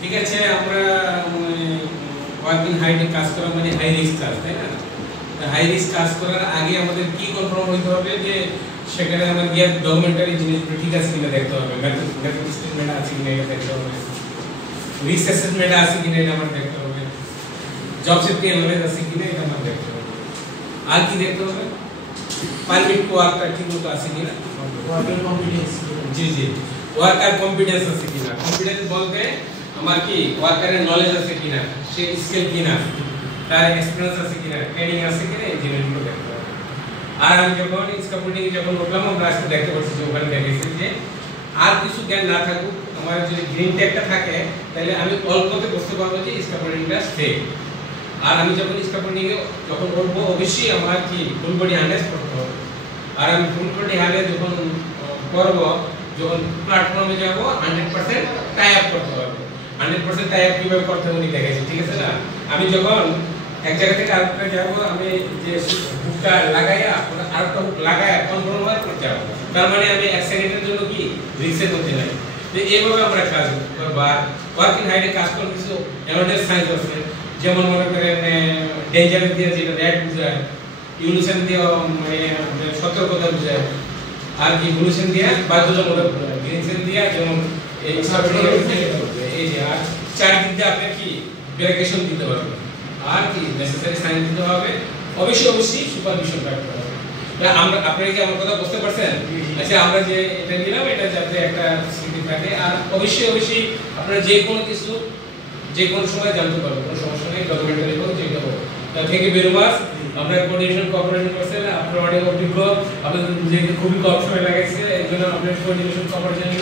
ঠিক আছে, আমরা ওয়ার্কিং হাইটে কাজ করা মানে হাই রিস্ক কাজ, তাই না? হাই রিস্ক কাজ করার আগে আমাদের কি কনফার্ম হইতে হবে যে সেখানে আমার গিয়ে ডকুমেন্টারি জিনিসগুলো ঠিক আছে কিনা দেখতে হবে, মেথড স্টেটমেন্ট আছে কিনা এটা দেখতে হবে, রিস্ক অ্যাসেসমেন্ট আছে কিনা এটা আমার দেখতে হবে, জব সেফটি অ্যানালাইসিস আছে কিনা এটা আমার দেখতে হবে। আর কি দেখতে হবে? পারমিট ওয়ার্কটা ঠিকমতো আছে কিনা, ওয়ার্কার কম্পিটেন্স। জি জি, ওয়ার্কার কম্পিটেন্স আছে কিনা। কম্পিটেন্স বলতে আমার কি ওয়ার্কারের নলেজ আছে কিনা, সে স্কিল কিনা, তার এক্সপেরিয়েন্স আছে কিনা, ট্রেনিং আছে কিনা, এই জিনিসগুলো দেখতে হবে। আর আমি যখন স্ক্যাফোল্ডিং যখন উঠলাম আমরা আজকে দেখতে পাচ্ছি যে ওখানে দেখেছি যে আর কিছু জ্ঞান না থাকুক, আমার যদি গ্রিন ট্যাগটা থাকে তাহলে আমি অল্পতে বুঝতে পারবো যে স্ক্যাফোল্ডিংটা স্টে। আর আমি যখন স্ক্যাফোল্ডিং এ যখন উঠবো অবশ্যই আমার কি ফুল বডি হার্নেস করতে হবে। আর আমি ফুল বডি হার্নেস যখন করব, যখন প্ল্যাটফর্মে যাব 100% টাই আপ করতে হবে। 100% টাই আপ কিভাবে করতে হবে উনি দেখেছি, ঠিক আছে না? আমি যখন এক জায়গা থেকে আরেকটা যাব, আমি যে হুকটা লাগাইয়া আরেকটা হুক লাগাইয়া কন্ট্রোল করে যাব, তার মানে আমি এক সেকেন্ডের জন্য কি রিস্কের মধ্যে নাই। তো এইভাবে আমরা কাজ করব। আর ওয়ার্কিং হাইটে কাজ করতে কিছু এমনের সাইন্স আছে, যেমন মনে করেন ডেঞ্জার দিয়ে যেটা রেড বুঝায়, ইউনিশন দিয়ে মানে সতর্কতা বুঝায়, আর কি ইউনিশন দিয়ে বাধ্যতামূলক বুঝায়, গ্রিনসেন দিয়ে যেমন এই এই যে আর চারদিক দিয়ে আপনি কি ভেরিফিকেশন দিতে পারবেন, আর কি নেসেসারি সাইন দিতে হবে, অবশ্যই সুপারভিশন রাখতে হবে। আমরা আপনারা কি আমার কথা বুঝতে পারছেন? আচ্ছা, আমরা যে এটা নিলাম এটা যাতে একটা স্মৃতি থাকে। আর অবশ্যই আপনারা যে কোনো কিছু যে কোনো সময় জানতে পারবেন, কোনো সমস্যা নেই, ডকুমেন্টারি হোক যেটা হোক। Thank you very much. আমরা কোঅর্ডিনেশন করছেন, আপনারা অনেক অভিজ্ঞ, আপনাদের খুবই কম সময় লাগাইছে, এই জন্য আপনার কোঅর্ডিনেশন করার জন্য